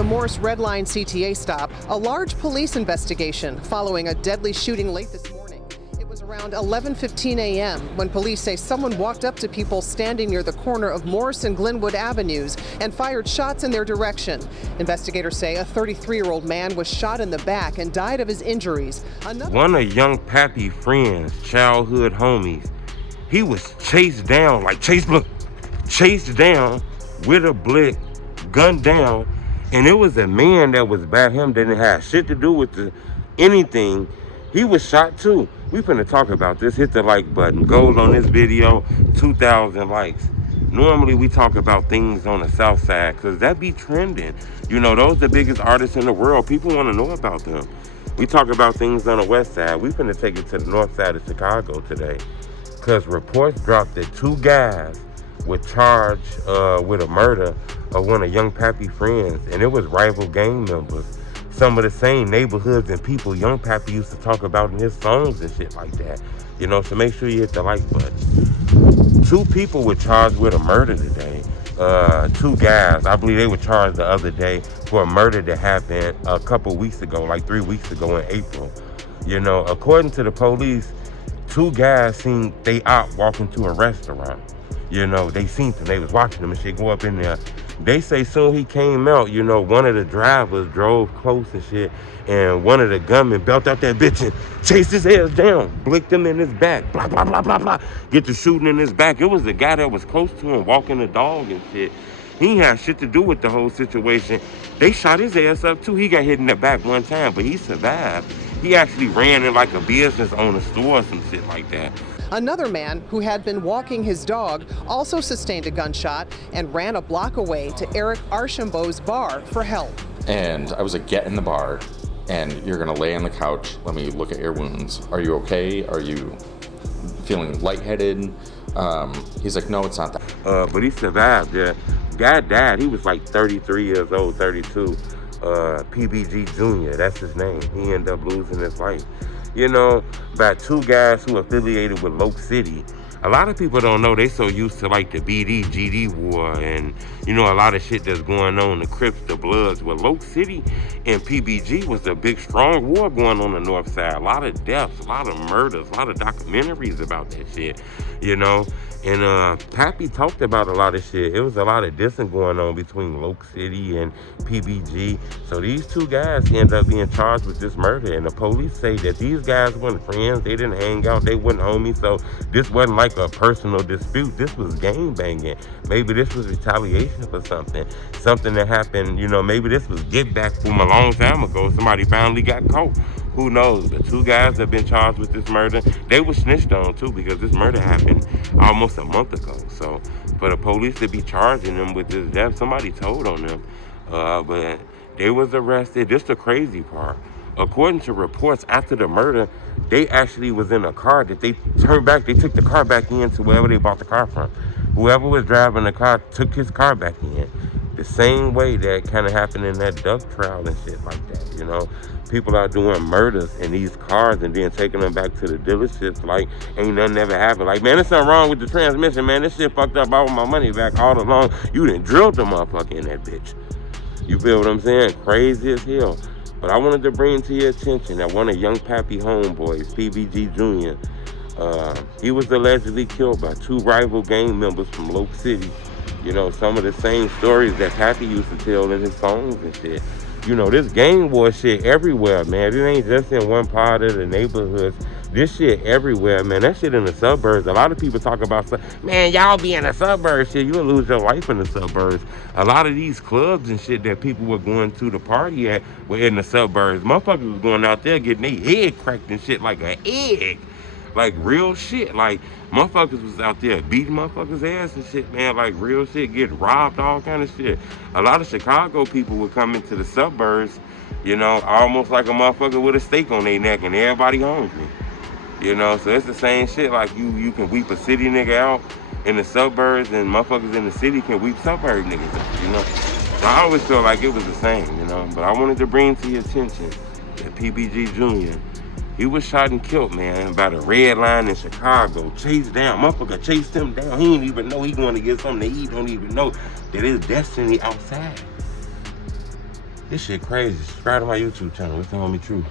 the Morris Red Line CTA stop, a large police investigation following a deadly shooting late this morning. It was around 11:15 a.m. when police say someone walked up to people standing near the corner of Morris and Glenwood Avenues and fired shots in their direction. Investigators say a 33-year-old man was shot in the back and died of his injuries. One of young Pappy friends, childhood homies, he was chased down with a blick, gunned down, and it was a man that was by him that didn't have shit to do with anything. He was shot too. We finna talk about this. Hit the like button. Gold on this video, 2,000 likes. Normally we talk about things on the south side because that be trending. You know, those are the biggest artists in the world. People want to know about them. We talk about things on the west side. We finna take it to the north side of Chicago today because reports dropped that 2 guys were charged with a murder of one of young Pappy friends, and it was rival gang members. Some of the same neighborhoods and people young Pappy used to talk about in his songs and shit like that. You know, so make sure you hit the like button. 2 people were charged with a murder today. 2 guys, I believe they were charged the other day for a murder that happened a couple weeks ago, like 3 weeks ago in April. You know, according to the police, 2 guys seen they out walking to a restaurant. You know, they seen them. They was watching them and shit go up in there. They say soon he came out, you know, one of the drivers drove close and shit, and one of the gunmen belt out that bitch and chased his ass down, blicked him in his back, blah, blah, blah, blah, blah. Get to shooting in his back. It was the guy that was close to him walking the dog and shit. He ain't had shit to do with the whole situation. They shot his ass up too. He got hit in the back one time, but he survived. He actually ran in like a business owner store or some shit like that. Another man who had been walking his dog also sustained a gunshot and ran a block away to Eric Archambault's bar for help. And I was like, get in the bar and you're gonna lay on the couch. Let me look at your wounds. Are you okay? Are you feeling lightheaded? He's like, no, it's not that. But he survived, yeah. Guy died, he was like 33 years old, 32. PBG Jr., that's his name. He ended up losing his life. You know, by 2 guys who affiliated with Loke City. A lot of people don't know, they so used to like the BD, GD war and, you know, a lot of shit that's going on, the Crips, the Bloods. Well, Loke City and PBG was a big, strong war going on the north side. A lot of deaths, a lot of murders, a lot of documentaries about that shit, you know. And Pappy talked about a lot of shit. It was a lot of dissing going on between Loke City and PBG. So these 2 guys end up being charged with this murder. And the police say that these guys weren't friends. They didn't hang out. They weren't homies. So this wasn't like a personal dispute. This was gang banging. Maybe this was retaliation for something. Something that happened, you know, maybe this was get back from a long time ago. Somebody finally got caught. Who knows? The 2 guys that have been charged with this murder, they were snitched on too because this murder happened almost a month ago. So for the police to be charging them with this death, somebody told on them. But they was arrested. This the crazy part. According to reports after the murder, they actually was in a car that they turned back. They took the car back into wherever they bought the car from. Whoever was driving the car took his car back in. The same way that kind of happened in that Duck trial and shit like that, you know. People are doing murders in these cars and then taking them back to the dealerships like ain't nothing ever happened. Like, man, there's something wrong with the transmission, man. This shit fucked up. I want my money back all along. You done drilled the motherfucker in that bitch. You feel what I'm saying? Crazy as hell. But I wanted to bring to your attention that one of young Pappy homeboys, PBG Jr., he was allegedly killed by 2 rival gang members from Loke City. You know, some of the same stories that Pappy used to tell in his songs and shit. You know, this gang war shit everywhere, man. It ain't just in one part of the neighborhoods. This shit everywhere, man. That shit in the suburbs. A lot of people talk about, man, y'all be in the suburbs shit. You'll lose your life in the suburbs. A lot of these clubs and shit that people were going to the party at were in the suburbs. Motherfuckers was going out there getting their head cracked and shit like an egg. Like real shit. Like motherfuckers was out there beating motherfuckers' ass and shit, man. Like real shit, getting robbed, all kind of shit. A lot of Chicago people would come into the suburbs, you know, almost like a motherfucker with a stake on their neck and everybody hungry. You know, so it's the same shit. Like you can weep a city nigga out in the suburbs and motherfuckers in the city can weep suburb niggas out, you know. So I always felt like it was the same, you know. But I wanted to bring to your attention that PBG Jr., he was shot and killed, man, by the red line in Chicago. Chased down. Motherfucker chased him down. He didn't even know he going to get something to eat. Don't even know that his destiny outside. This shit crazy. Subscribe to my YouTube channel. It's the homie True.